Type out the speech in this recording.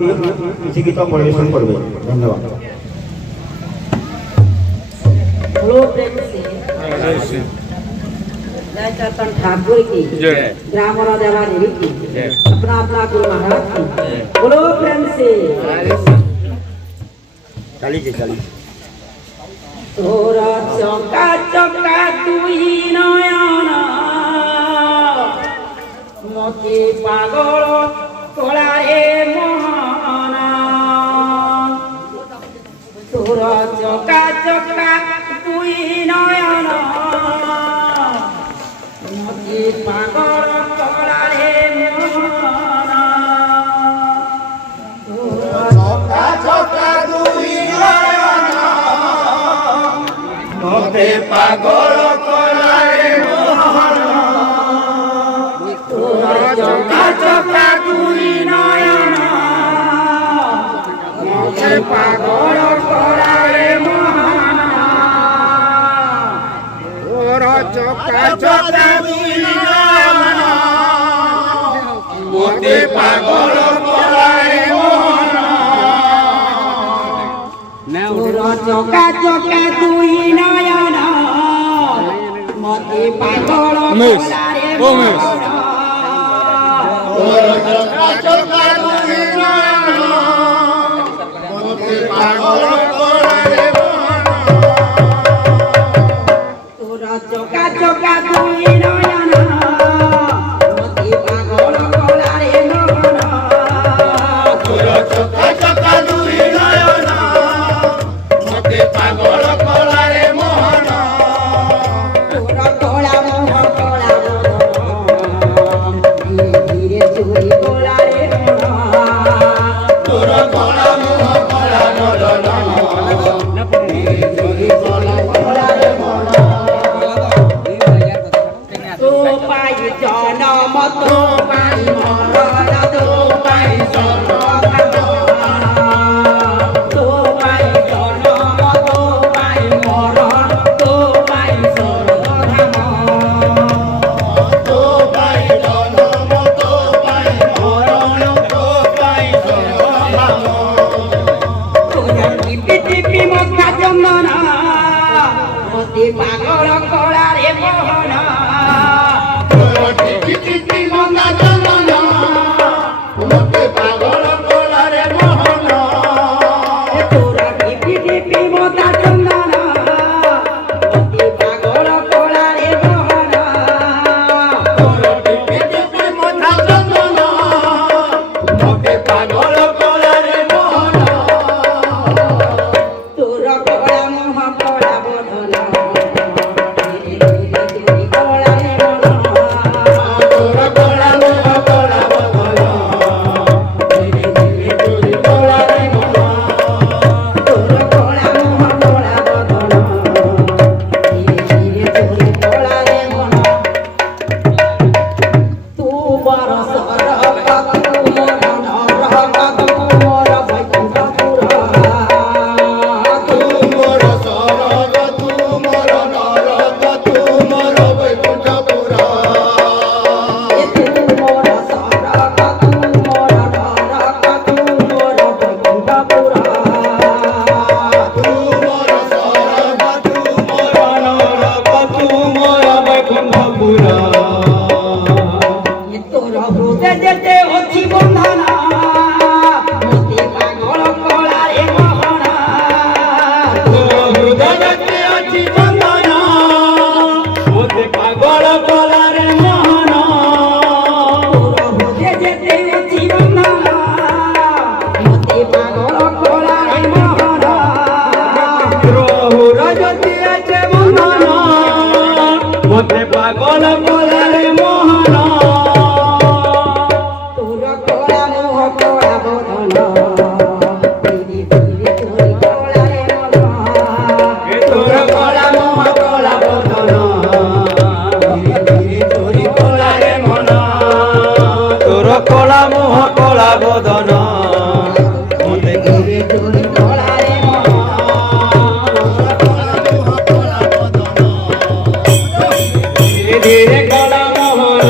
କିଛି ଗୀତ ପରିବେଷଣ କରିବେ। ଧନ୍ୟବାଦ। जय चेतन ठाकुर की ग्राम देवा देवी की अपना अपना गुरु महाराज की बोलो प्रेम से चलिए तोरा चौका चौका तुई नयन मते पागल कोला रे मोहन तोरा चौका चौका तुई नयन मते पागल कोला रे मोहन तोरा चौका चौका तुई नयन मते पागल कोला रे मोहन तोरा चौका चौका तुई नयन मते पागल कोला रे मोहन तोरा चौका चौका तुई नयन मते पागल कोला रे मोहन तोरा चौका चौका तुई नयन मते पागल कोला रे मोहन तोरा चौका चौका तुई नयन मते पागल कोला रे मोहन तोरा चौका चौका तुई नयन मते पागल कोला रे मोहन तोरा चौका चौका तुई नयन मते पागल कोला रे मोहन तोरा कोला मोह कोला धीरे धीरे चोरी कोला रे मोहन तोरा कोला मुह कोला मदन धीरे धीरे कोला कोला रे मोहन तो पाई जनम तो पाई मरण तो पाई सर्वधाम तो पाई जनम तो पाई मरण तो पाई सर्वधाम तो पाई जनम तो पाई मरण तो पाई सर्वधाम तोरा टिपि टिपि मक्का चंदन मते पागल कोला रे मोहन तोरा टिपि टिपि मक्का चंदन मते पागल कोला रे मोहन तोरा टिपि टिपि मक्का चंदन मते पागल कोला रे मोहन तोरा टिपि टिपि मक्का चंदन मते पागल कोला रे मोहन तोरा कोला मोह कोला बदन धीरे धीरे चोरी कोला रे मोहन तोरा कोला मुह कोला बदन धीरे धीरे चोरी कोला रे मोहन तोरा कोला मोह कोला बदन धीरे धीरे चोरी कोला रे मोहन तू बरस रहका तू मोर रहका तू मोर बैकुंठपुरा तू मोर सरग तू मोर नरक तू मोर बैकुंठपुरा तू मोर सरका तू मोर रहका तू मोर बैकुंठपुरा तू मोर सरग तू मोर नरक तू मोर बैकुंठपुरा तोरा हृदय देते अछि बंधना मते पागल कोला रे मोहन तोर हृदयते अछि बंधन मोते पागल कोला रे मोहन तोरा हृदय देते अछि बंधना मते पागल कोला रे मोहन तोर हृदयते अछि बंधन मोते पागल कोला रे मोहन तोरा कोला मोह कोला बदन धीरे धीरे चोरी कोला रे मोहन तोर कोला मुह कोला बदन धीरे धीरे चोरी कोला रे मन तोर कोला मुह कोला बदन मते धीरे चोरी कोला रे मोहन धीरे धीरे कोला मोहन